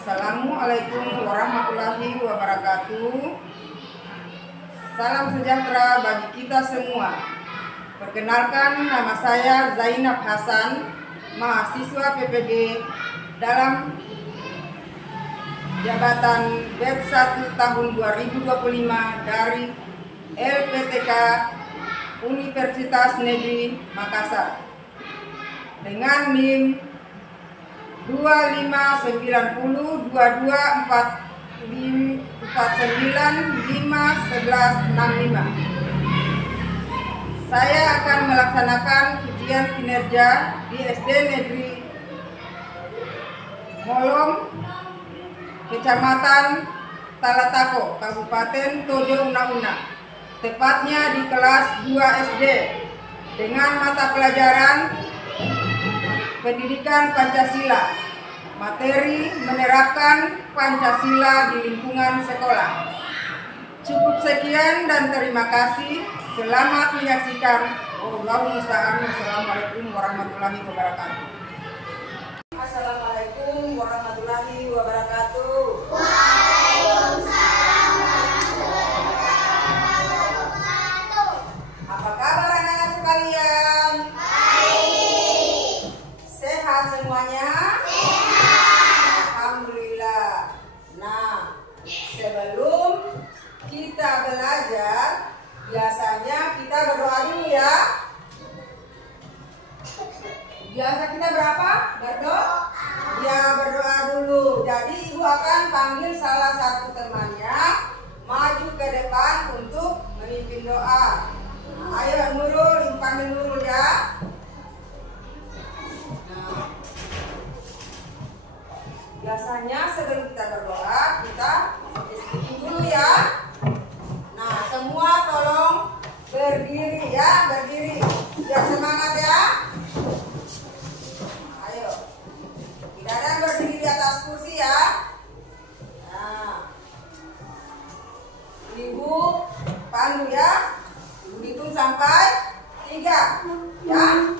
Assalamualaikum warahmatullahi wabarakatuh. Salam sejahtera bagi kita semua. Perkenalkan, nama saya Zainab Hasan, mahasiswa PPG dalam jabatan batch 1 tahun 2025 dari LPTK Universitas Negeri Makassar dengan NIM 25944951151165. Saya akan melaksanakan ujian kinerja di SD Negeri Molom, Kecamatan Talatako, Kabupaten Tojo Una-Una, tepatnya di kelas 2 SD, dengan mata pelajaran Pendidikan Pancasila, materi menerapkan Pancasila di lingkungan sekolah. Cukup sekian dan terima kasih. Selamat menyaksikan. Wallahu musta'an. Assalamualaikum warahmatullahi wabarakatuh. Assalamualaikum warahmatullahi wabarakatuh. Waalaikumsalam warahmatullahi wabarakatuh. Apa kabar anak-anak sekalian? Baik. Sehat semuanya? Sehat. Alhamdulillah. Nah, sebelum kita belajar, biasanya kita berdoa dulu ya. Biasa kita berapa? Berdoa? Ya, berdoa dulu. Jadi ibu akan panggil salah satu temannya maju ke depan untuk memimpin doa. Nah, ayo Nurul, panggil Nurul ya. Nah, biasanya sebelum kita berdoa, kita istighfar dulu ya. Nah, semua tolong berdiri ya, berdiri. Biar semangat ya. Ayo. Tidak ada yang berdiri di atas kursi ya. Nah. Ibu pandu ya. Ibu hitung sampai 3. Ya.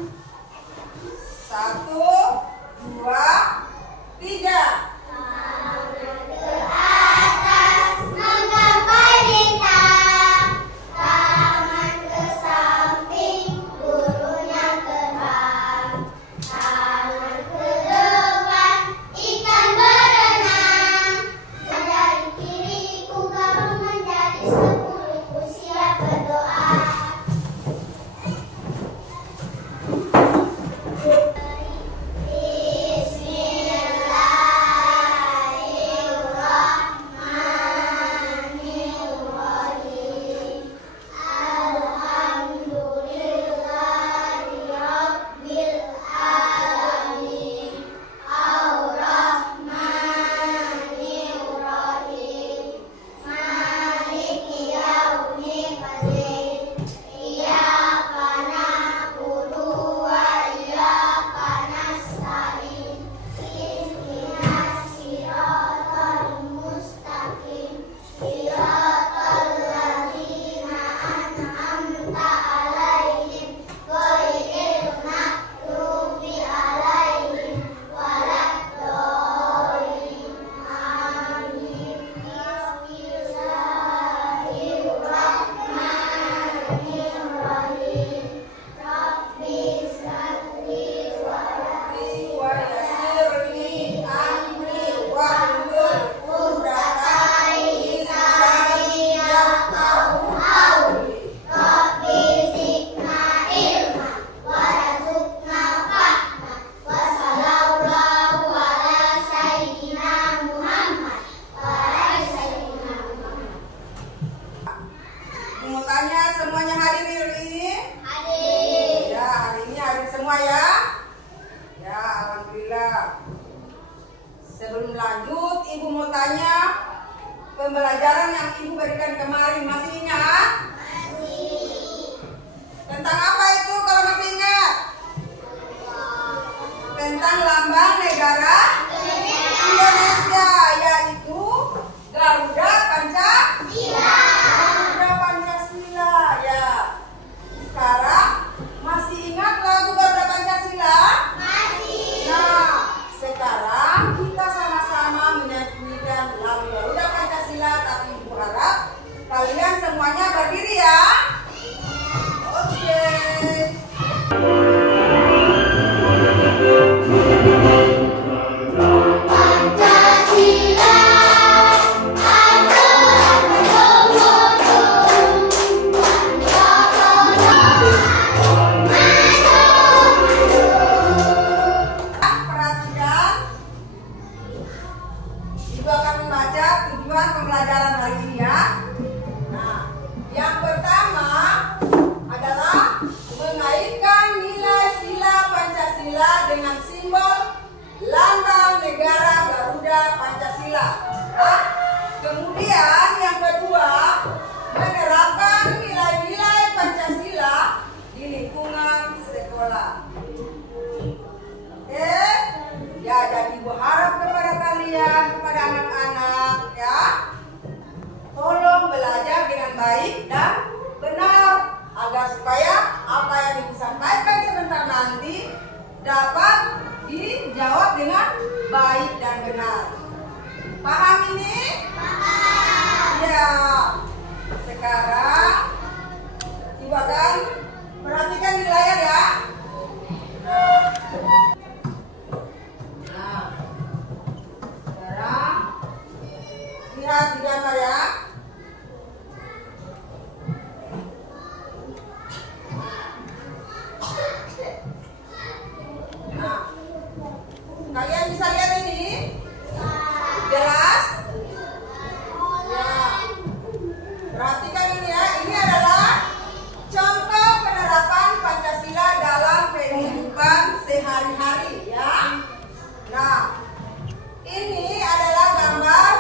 1, 2, 3. Semuanya hadir ini? Hadir. Ya, hari ini hadir semua ya. Ya, alhamdulillah. Sebelum lanjut, ibu mau tanya, pembelajaran yang ibu berikan kemarin masih ingat? Masih. Tentang apa itu kalau masih ingat? Tentang lambang negara Indonesia, yaitu Garuda Pancasila. Sekarang masih ingat lagu Garuda Pancasila? Masih. Nah, sekarang kita sama-sama menyanyi Pancasila. Nah, kemudian yang kedua, menerapkan nilai-nilai Pancasila di lingkungan sekolah. Oke, ya jadi ibu harap kepada kalian, kepada anak-anak ya, tolong belajar dengan baik dan benar agar supaya apa yang ibu sampaikan sebentar nanti dapat dijawab dengan baik dan benar. Paham ini? Paham. Ya. Sekarang ibu akan perhatikan di layar ya. Nah, sekarang lihat di gambar ya. Nah, kalian bisa lihat ini? Jelas? Ya. Perhatikan ini ya. Ini adalah contoh penerapan Pancasila dalam kehidupan sehari-hari ya. Nah, ini adalah gambar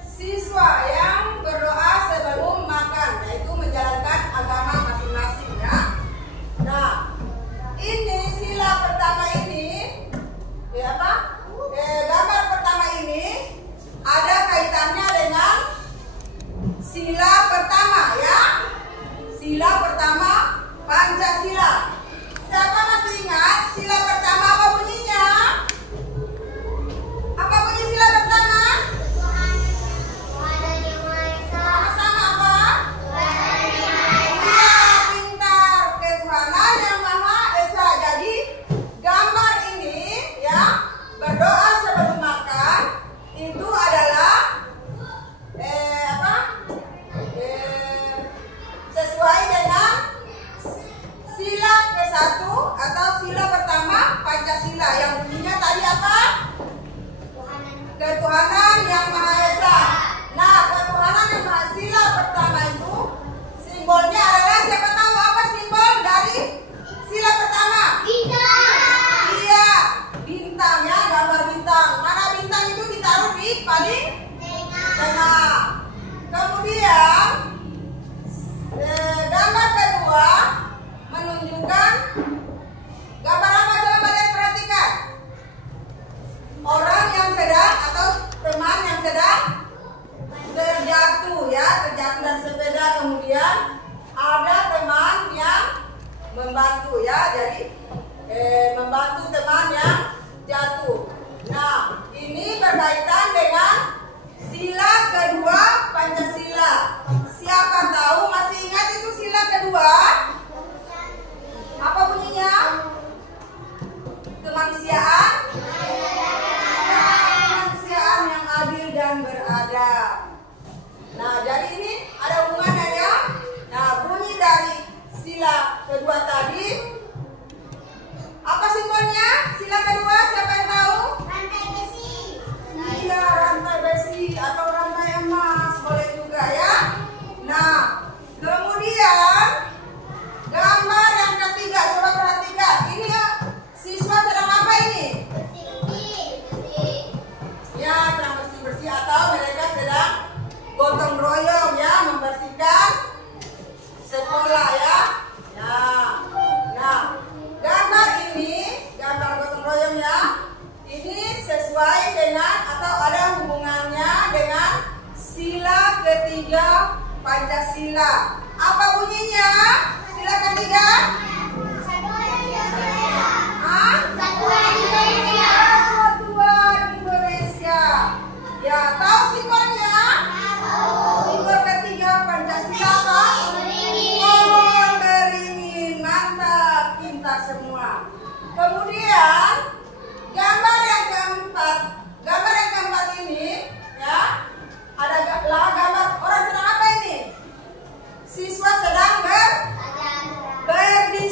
siswa yang berdoa sebelum makan, yaitu menjalankan agama masing-masing ya. Nah, ini sila pertama ini, ya apa? Gambar pertama ini ada kaitannya dengan sila pertama ya. Sila pertama Pancasila. Siapa masih ingat sila pertama apa bunyinya? Apa bunyi sila pertama? Sama-sama apa? Iya, pintar. Ketuhanan yang Maha Esa. Jadi gambar ini ya, berdoa sebelum makan itu adalah sesuai dengan sila ke-1 atau sila pertama Pancasila yang bunyinya tadi apa? Ketuhanan yang Maha Esa. Nah, ketuhanan yang Maha Esa, sila pertama itu simbolnya adalah, siapa tahu apa simbol dari sila pertama? Bintang. Iya, bintang ya, gambar bintang. Mana bintang itu ditaruh di paling tengah. Kemudian gambar kedua menunjukkan gambar apa? Coba kalian perhatikan. Orang yang sedang atau teman yang sedang terjatuh ya, terjatuh dan sepeda, kemudian ada teman yang membantu ya, jadi membantu teman yang jatuh. Nah, ini berkaitan dengan sila kedua Pancasila. Siapa tahu masih ingat itu sila kedua? Apa bunyinya? Kemanusiaan. Kemanusiaan yang adil dan beradab. Nah, jadi ini ada hubungannya ya. Nah, bunyi dari sila kedua tadi. Apa simbolnya? Sila kedua siapa yang tahu? Rantai besi. Iya, rantai besi atau rantai emas boleh juga ya. Nah, kemudian gambar yang ketiga, coba perhatikan. Ini ya, siswa sedang apa ini? Ya, sedang bersih-bersih atau mereka sedang gotong royong ya, membersihkan sekolah ya. Nah, gambar ini, gambar gotong royong ya, ini sesuai dengan atau ada hubungannya dengan sila ketiga Pancasila. Apa bunyinya? Sila ketiga? Persatuan Indonesia. Persatuan Indonesia. Ya, tahu simbolnya? Simbol ketiga Pancasila apa? Pohon beringin. Mantap, pintar semua. Kemudian gambar yang keempat ini ya, adalah gambar orang sedang apa ini? Siswa sedang berdiskusi.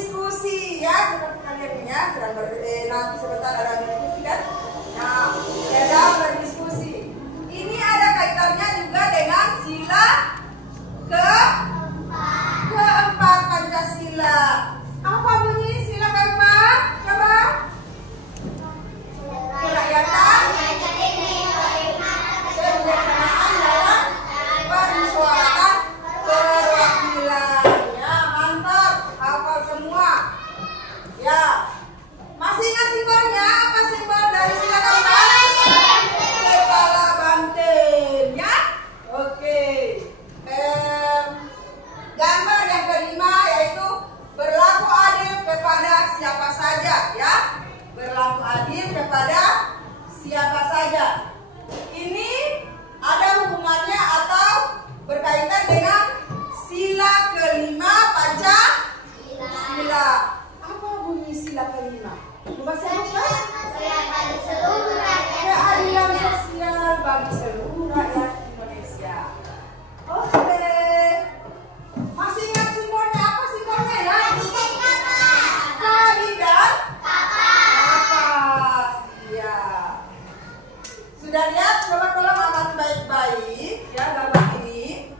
Sudah lihat? Coba tolong amati baik-baik ya gambar ini.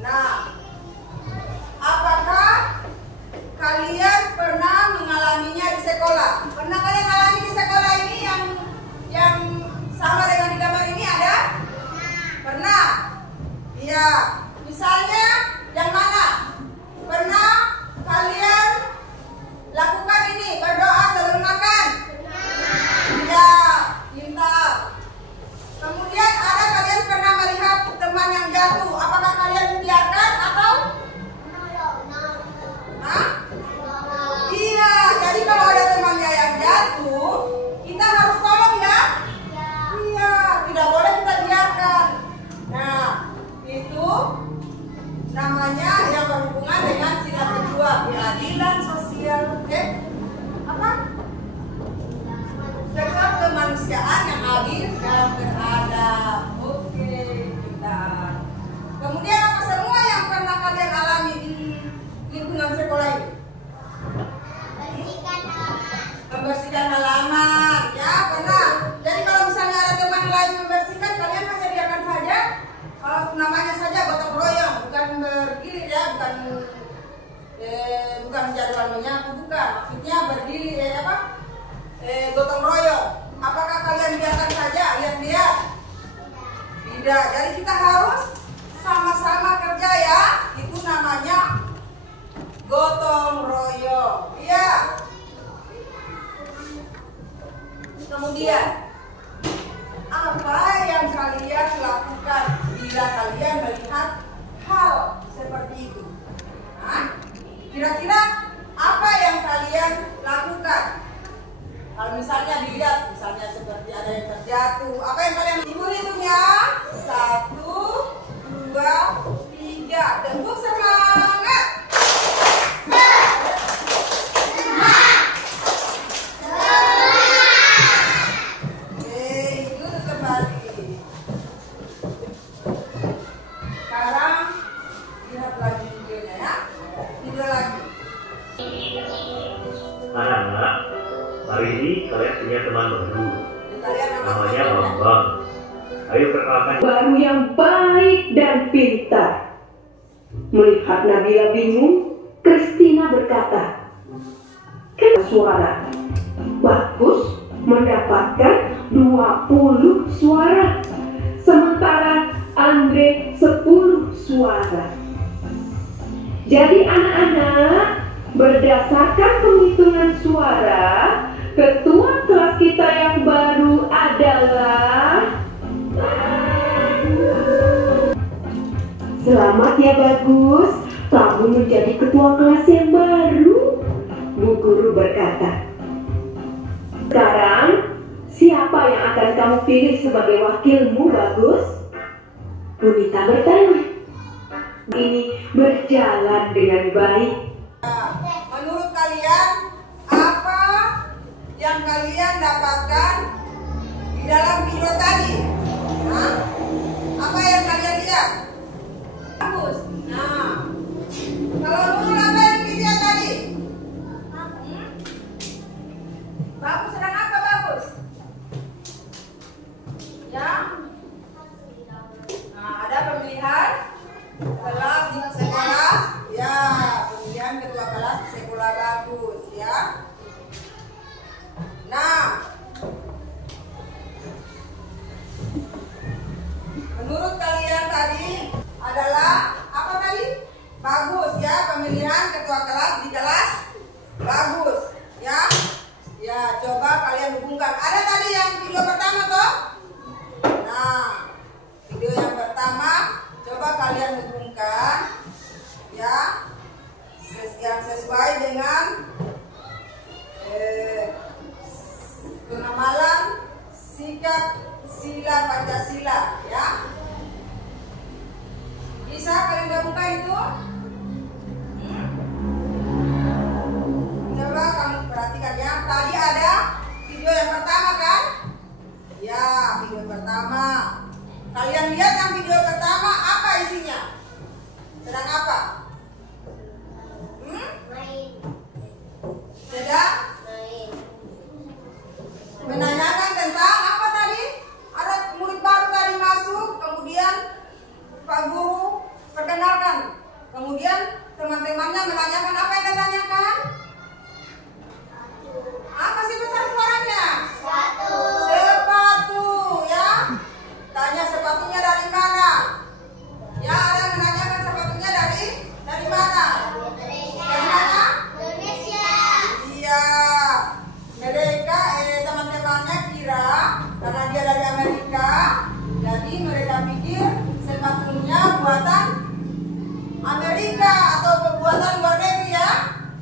Nah, apakah kalian pernah mengalaminya di sekolah? Pernah kalian alami di sekolah ini yang sama dengan di gambar ini ada? Pernah? Iya. Misalnya yang mana? Pernah kalian lakukan ini, berdoa sebelum makan? Iya, pintar. Kemudian ada kalian pernah melihat teman yang jatuh? Apakah kalian biarkan atau? Hah? Iya, jadi kalau ada temannya yang jatuh, kita harus tolong ya? Iya, tidak boleh kita biarkan. Nah, itu namanya yang berhubungan dengan sila kedua, keadilan sosial. Apa? Kedua, kemanusiaan yang adil dan beradab. Oke, pintar. Kemudian apa semua yang pernah kalian alami di lingkungan sekolah ini? Membersihkan halaman, ya pernah. Jadi kalau misalnya ada teman lain membersihkan, kalian hanya biarkan saja. Kalau namanya saja gotong royong, bukan bergilir ya, bukan menjadwal menyapu, bukan. Maksudnya berdiri gotong royong. Apakah kalian biarkan saja? Lihat-lihat. Tidak. Jadi kita harus sama-sama kerja ya. Itu namanya gotong royong. Iya. Kemudian, apa yang kalian lakukan bila kalian melihat hal seperti itu? Nah, kira-kira apa yang kalian lakukan? Kalau misalnya dilihat, misalnya seperti ada yang terjatuh, apa yang kalian hitung ya? 1, 2, 3, tepuk semangat. Anak-anak, hari ini kalian punya teman baru. Namanya Bambang. Ayo perkenalkan. Baru yang baik dan pintar. Melihat Nabila bingung, Kristina berkata, "Kan suara bagus mendapatkan 20 suara, sementara Andre 10 suara. Jadi anak-anak, berdasarkan penghitungan suara, ketua kelas kita yang baru adalah... Selamat ya Bagus, kamu menjadi ketua kelas yang baru, Bu Guru berkata. Sekarang, siapa yang akan kamu pilih sebagai wakilmu Bagus? Bunita bertanya. Ini berjalan dengan baik. Menurut kalian, apa yang kalian dapatkan di dalam video tadi? Hah? Apa yang kalian lihat? Bagus. Nah, kalau Nurul apa yang dilihat tadi? Bagus sedang apa bagus? Ya? Nah, ada pemilihan kelas di sekolah. Ya, pemilihan ketua kelas di sekolah bagus ya. Nah, menurut kalian tadi adalah apa tadi? Bagus ya, pemilihan ketua kelas di kelas bagus ya. Ya, coba kalian hubungkan. Ada tadi yang video pertama toh? Nah, video yang pertama coba kalian hubungkan ya, yang sesuai dengan penamalan sikap sila Pancasila ya. Bisa kalian gabungkan itu? Coba kamu perhatikan ya. Tadi ada video yang pertama kan? Ya, video pertama. Kalian lihat yang video pertama apa isinya? Sedang apa? Sedang menanyakan tentang apa tadi? Ada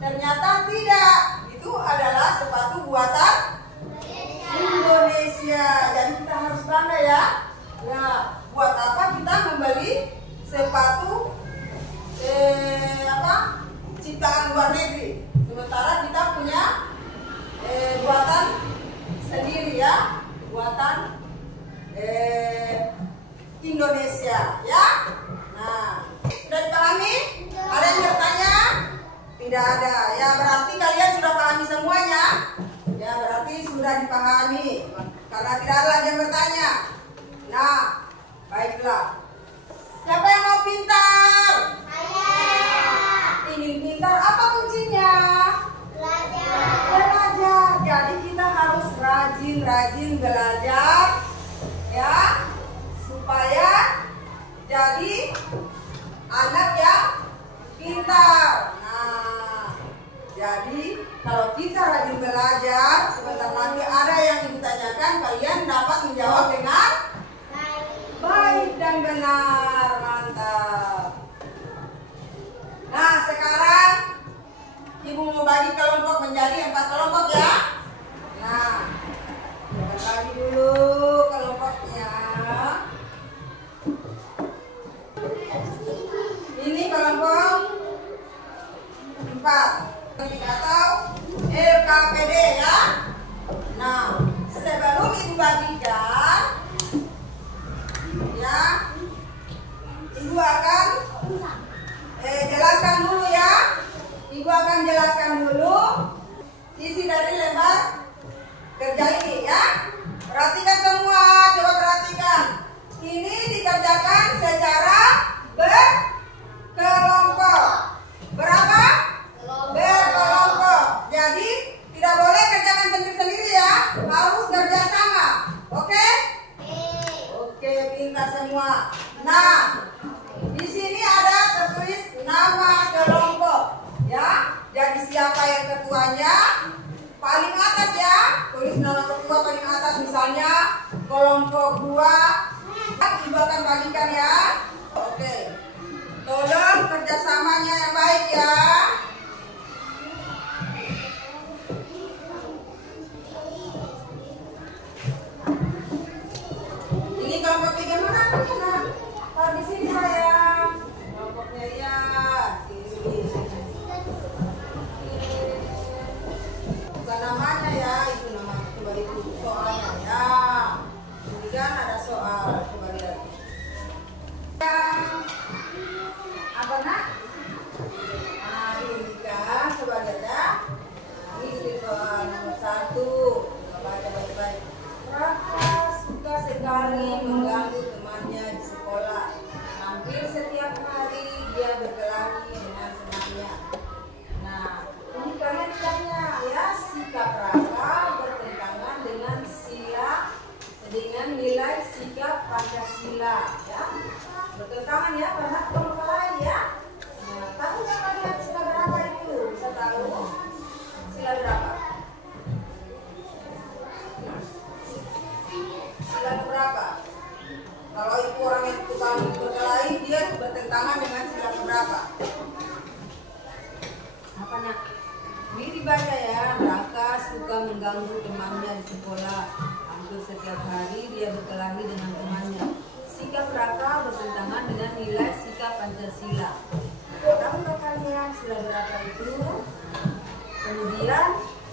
Ternyata tidak. Itu adalah sepatu buatan Indonesia. Jadi kita harus bangga ya. Nah, buat apa kita membeli sepatu ciptaan luar negeri, sementara kita punya buatan sendiri ya, buatan Indonesia ya. Nah, sudah dipahami? Ada yang bertanya? Tidak ada ya, berarti kalian sudah pahami semuanya ya, berarti sudah dipahami karena tidak ada lagi yang bertanya. Nah, baiklah, siapa yang mau pintar? Ingin pintar, apa kuncinya? Belajar. Jadi kita harus rajin-rajin belajar ya, supaya jadi anak yang pintar. Nah, jadi kalau kita rajin belajar, sebentar lagi ada yang ibu tanyakan, kalian dapat menjawab dengan baik dan benar. Mantap. Nah, sekarang ibu mau bagi kelompok menjadi 4 kelompok ya. Nah, kita bagi dulu kelompoknya. Ini kelompok 4 atau LKPD ya. Nah, sebelum ibu bagikan ya, ibu akan jelaskan dulu ya. Ibu akan jelaskan dulu isi dari lembar kerja ini ya. Perhatikan semua, coba perhatikan. Ini dikerjakan secara berkelompok. Berapa? Berkelompok. Jadi tidak boleh kerjakan sendiri-sendiri ya, harus kerja sama. Oke? Oke, pintar semua. Nah, di sini ada tertulis nama kelompok ya. Jadi siapa yang ketuanya? Paling atas ya, tulis nama ketua paling atas, misalnya kelompok 2. Ibu akan bagikan ya. Oke, tolong kerjasamanya yang baik ya. Ini kelompok 3 mana? Oh, di sini sayang. Kelompoknya ya. Bukan namanya ya, itu namanya. Coba itu soalnya ya. Ini kan ada soal. Coba lihat. Apa nak? Nah, ini kan. Coba lihat ya. Ini soal nomor 1. Baca baik-baik. Raka suka sekali mengganggu temannya di sekolah. Hampir setiap hari dia berkelahi dengan temannya. Nah, ini kalian tanya ya, sikap Raka bertentangan dengan nilai sikap Pancasila ya. Bertentangan ya, karena berkelahi ya. Nah, tahu nggak kalian sila berapa itu? Bisa tahu? Sila berapa? Sila berapa? Kalau itu orang yang tukang berkelahi, dia bertentangan dengan sila berapa? Apa nak? Ini dibaca ya. Raka suka mengganggu temannya di sekolah. Hampir setiap hari dia berkelahi dengan temannya. Sikap Raka bertentangan dengan nilai sikap Pancasila. Tahu nggak kalian sila berapa itu? Kemudian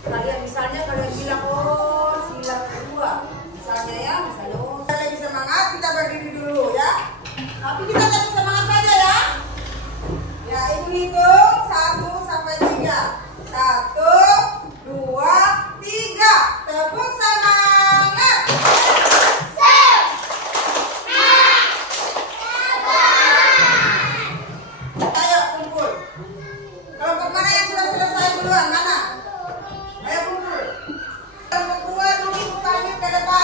kalian misalnya kalian bilang oh sila kedua. Misalnya ya, misalnya oh saya lagi semangat, kita berdiri dulu ya. Tapi kita tetap semangat saja ya. Ya, ibu hitung 1 sampai 3. 1, 2, 3. Tepuk semangat. Ayo kumpul. Kelompok mana yang sudah selesai duluan? Mana? Ayo kumpul. Kelompok 2 dulu ibu panggil ke depan.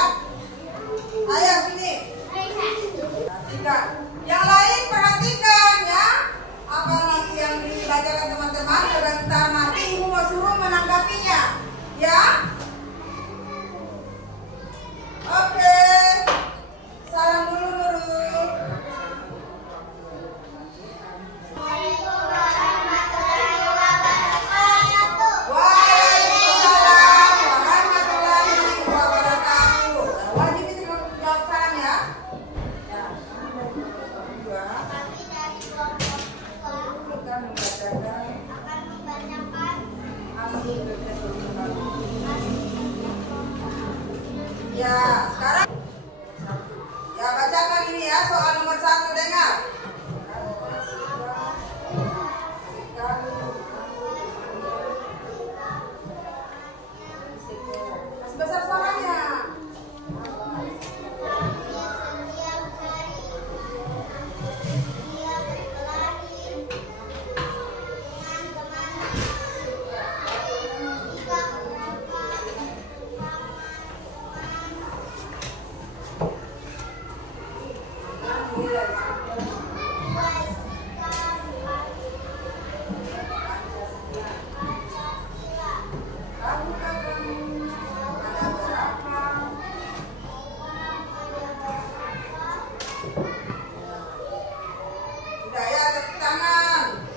Udah ya, tepuk tangan.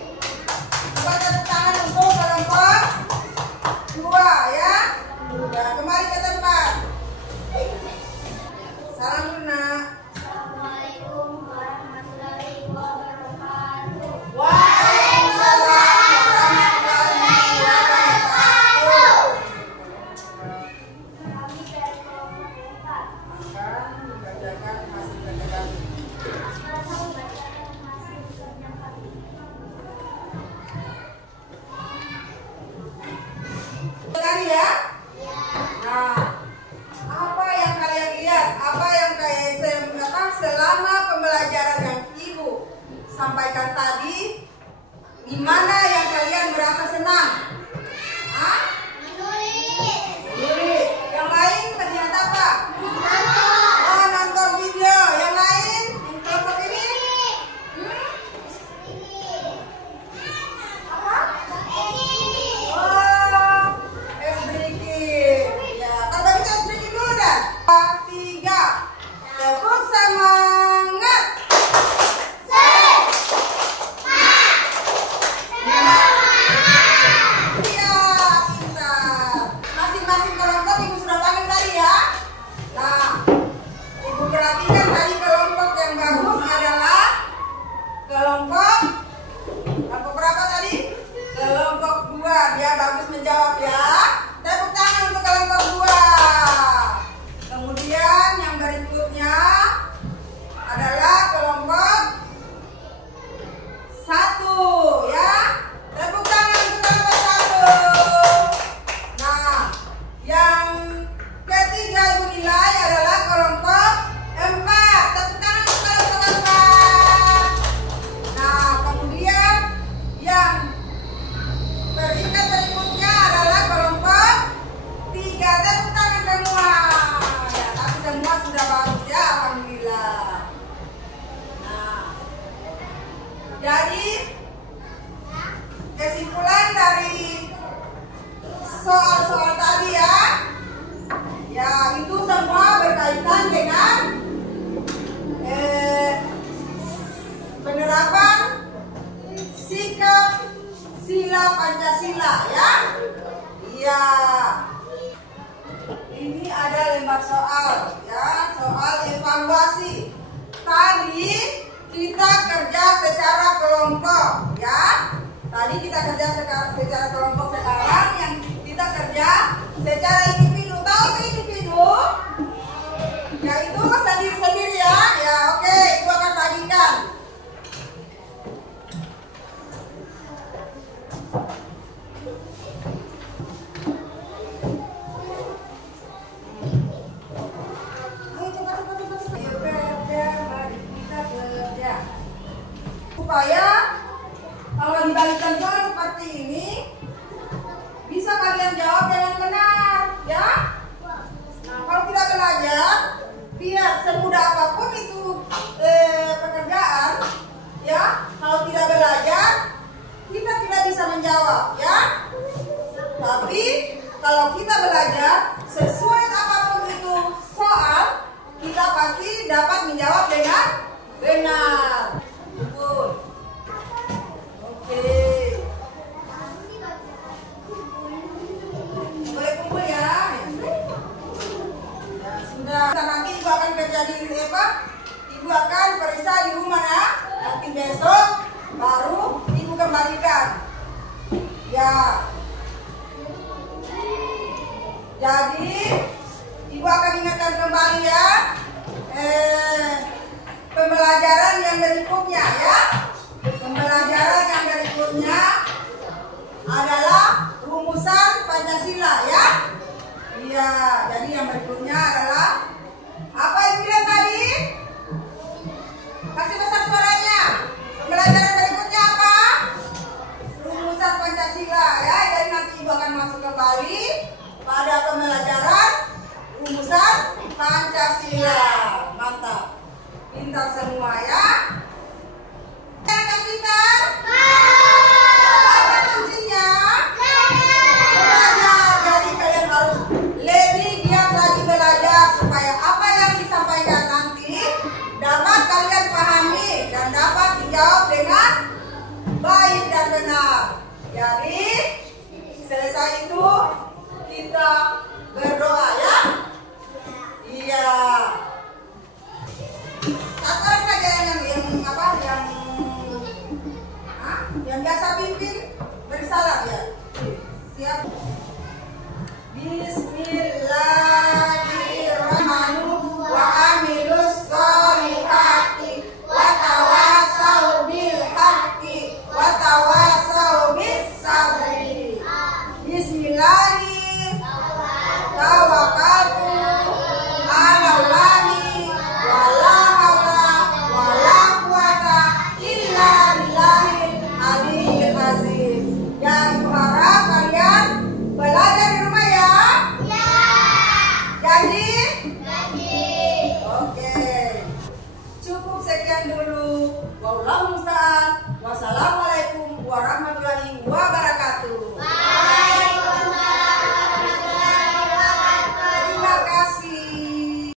Coba tepuk tangan untuk kelompok 2 ya. Udah, kembali ke tempat. Salam dulu nak. Assalamualaikum warahmatullahi wabarakatuh. Waalaikumsalam warahmatullahi wabarakatuh. Kami dari kelompok 4. Akan membacakan hasil pelajaran. Akan membacakan hasil pelajaran kami. Sekali ya. Nah, apa yang kalian lihat? Apa yang selama pembelajaran yang Ibu sampaikan tadi, di mana yang kalian merasa senang? Hah? Menulis. Nulis. Yang lain ternyata apa? Oh, nonton video. Yang lain? Yang kelompok ini? Apa? Oh, es bikin. Ya, kalau bisa es bikin dulu dah. 3. Tepuk semangat. Iya, pintar. Masing-masing kelompok Ibu sudah panggil tadi ya. Nah, Ibu perhatikan tadi kelompok yang bagus adalah kelompok berapa tadi? Kelompok 2. Dia bagus menjawab ya. Tepuk tangan untuk kelompok 2. Kemudian yang berikutnya adalah kelompok 1 ya. Tepuk tangan untuk kelompok 1. Nah, yang ketiga Ibu nilai adalah kelompok 4. Tepuk tangan untuk kelompok 4. Nah, kemudian yang peringkat berikutnya adalah kelompok 3. Tepuk tangan semua. Ya, tapi semua sudah bagus ya, alhamdulillah. Nah, jadi kesimpulan dari soal-soal tadi ya, ya itu semua berkaitan dengan penerapan sikap sila Pancasila ya. Iya. Ini ada lembar soal ya, soal evaluasi. Tadi kita kerja secara kelompok ya. Tadi kita kerja secara kelompok, sekarang yang kita kerja secara individu. Tahu itu individu? Yaitu sendiri-sendiri ya. Ya oke, Ibu akan bagikan. Ayo cepat. Ayo kerja, mari kita kerja. Supaya kalau dibagikan soal seperti ini bisa kalian jawab dengan benar ya. Nah, kalau tidak belajar, biar semudah apapun itu pekerjaan ya, kalau tidak belajar kita tidak bisa menjawab ya. Tapi kalau kita belajar, sesulit apapun itu soal, kita pasti dapat menjawab dengan benar. Betul. Oke. Boleh kumpul ya. Ya sudah. Nanti Ibu akan kerja di apa? Ibu akan periksa di rumah ya. Nanti besok baru Ibu kembalikan. Ya. Jadi Ibu akan ingatkan kembali ya. Pembelajaran yang berikutnya ya. Pembelajaran yang berikutnya adalah rumusan Pancasila ya. Iya, jadi yang berikutnya adalah apa yang bilang tadi? Kasih besar suaranya. Pembelajaran berikutnya apa? Rumusan Pancasila ya. Jadi nanti Ibu akan masuk kembali pada pembelajaran rumusan Pancasila. Mantap. Pintar semua ya. Kan pintar? Apa kuncinya? Belajar. Jadi kalian harus lebih giat lagi belajar supaya apa yang disampaikan nanti dapat kalian Wallahu musta'an. Wassalamualaikum.